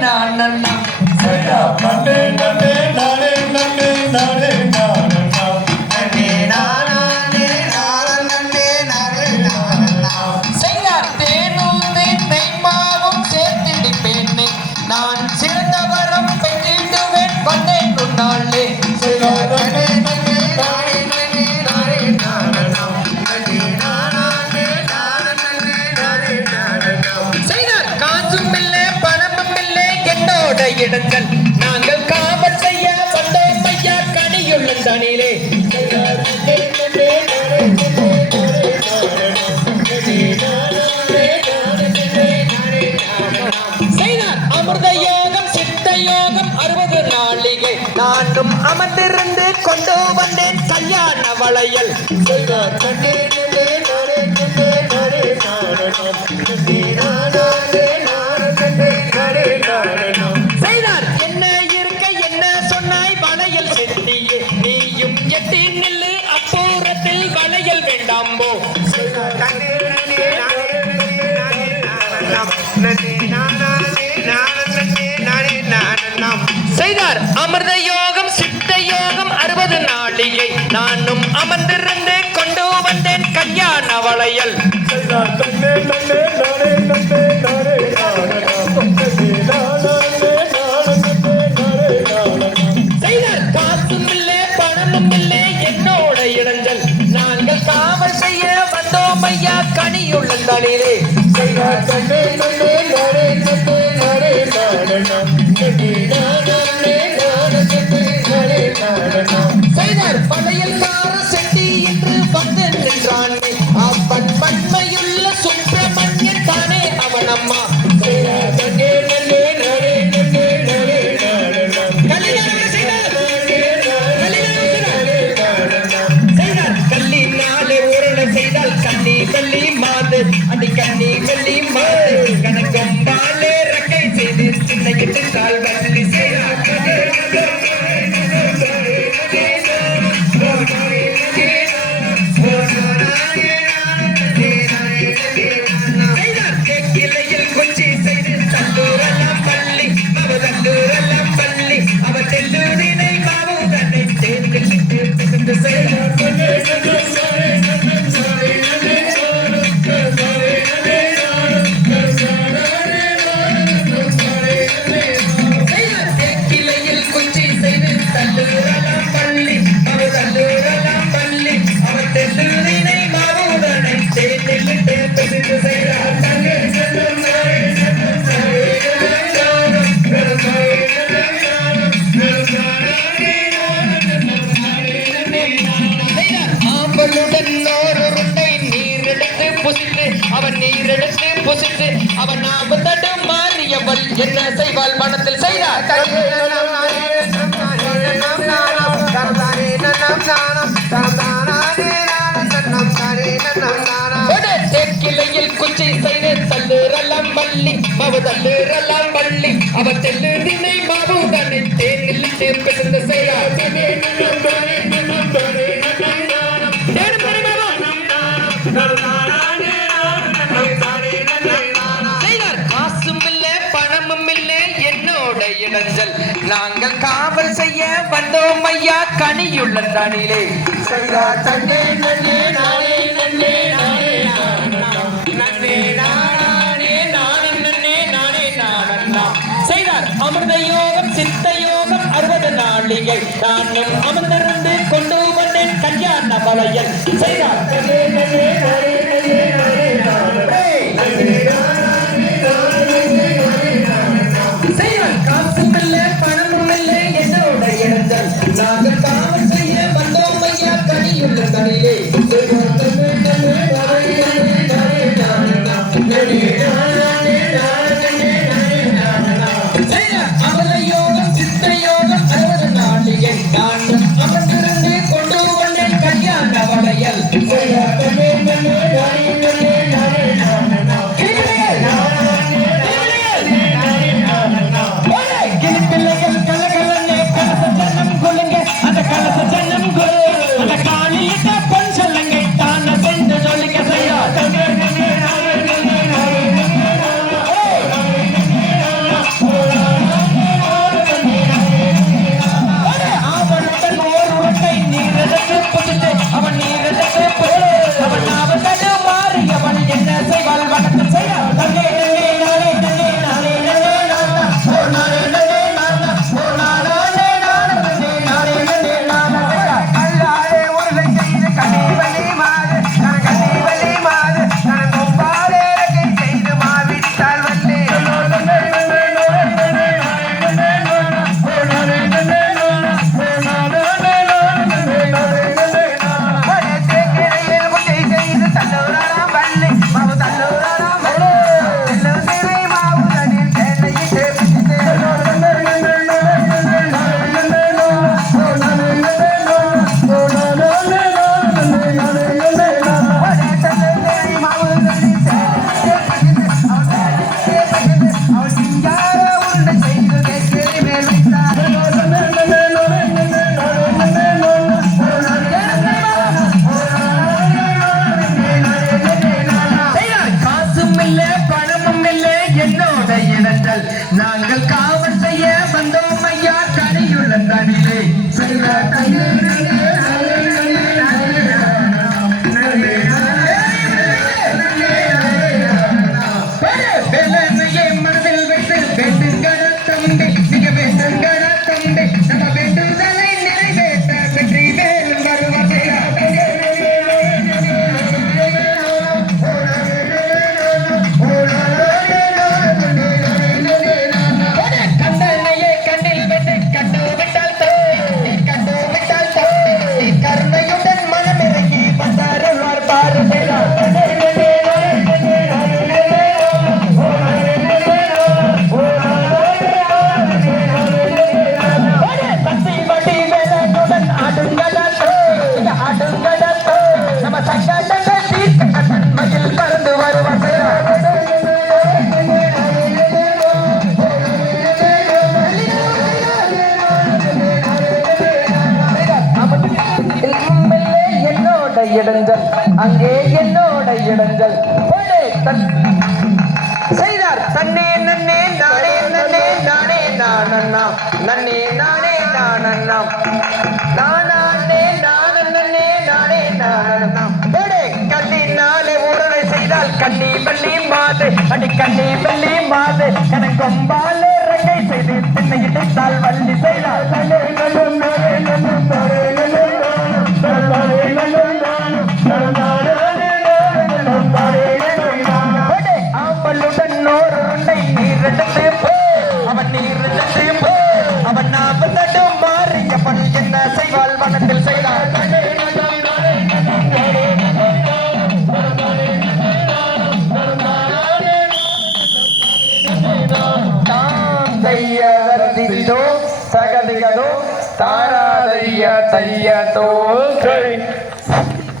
நான் நன்னா சையா நன்னே நன்னே நானே நன்னே நானே நானண்ணா செய்தார் தேனும் தேன் மெய்மாவும் சேர்த்திடிப்பேனே நான் என்னோட நாங்கள் காவல் செய்ய வந்தோம் ஐயா கனியுள்ள தனியிலே செய்தார் நானும் அமர்ந்திருந்து கொண்டு வந்தேன் கல்யாண வளையல். சையா நன்னே செய்தார் அமிர்த யோகம் சித்த யோகம் அறுபது நாளிகை. நானும் அமர்ந்திருந்து கொண்டு வந்தேன் கல்யாண வளையல். சையா நன்னே நன்னே நானே காசும் இல்லை பணமும் இல்லை என்னோட இடங்கள் நாங்கள் காவல் செய்ய வந்தோம் ஐயா கனியுள்ள பழையல்கார செட்டி என்று வந்து நின்றானே. அப்பன் பன்மையுள்ள சுப்பிரமணியன் தானே அவன் அம்மா சையா ஊரண செய்தால் கண்ணி மாது. அடி கண்ணி வெள்ளி மாது. ஆம்பலுடன் ஓர் உருண்டை நீர் புசித்து அவன் நீரெடுத்து புசித்து அவன் ஆபத்தடு மாறியவள் என்ன செய்வாள் மனத்தில் செய்தார்? கொடு குச்சி செய்து தள்ளுறலாம் பள்ளி மவு தள்ளுறலாம் பள்ளி அவ தெல்லு தினை மாவு தன்னை தேனில் தேர்ப்பிருந்து இடைஞ்சல் நாங்கள் காவல் செய்ய வந்தோம் ஐயா கனியுள்ள தனிலே. சையா தன்னே நன்னே நானே நன்னே நானே நன்னே நானே நானும் நன்னே நானே நானண்ணா செய்தார் அமிர்த யோகம் சித்த யோகம் அறுபது நாளிகை. நானும் அமர்ந்திருந்து என்னோட இடங்கள் நாங்கள் காவல் செய்ய வந்தோம் ஐயா கனியுள்ள தனிலே Say that I என்னோட இடங்கள் அங்கே என்னோட தன்- செய்தார். தன்னே நன்னே நானே நன்னே நானே நானண்ணா நன்னே நானே நானண்ணா நானே நானே நானே நானண்ணா போடு. கல்லினாலே ஊரலை செய்தால் கண்ணி பள்ளி மாது. அடி கண்ணி பள்ளி மாது. எனக்கு கொம்பால் ரங்கை செய்து திண்ணை இடித்தால் வள்ளி செய்தால் தையதோ தகதிகதோ தாராதைய தையதோ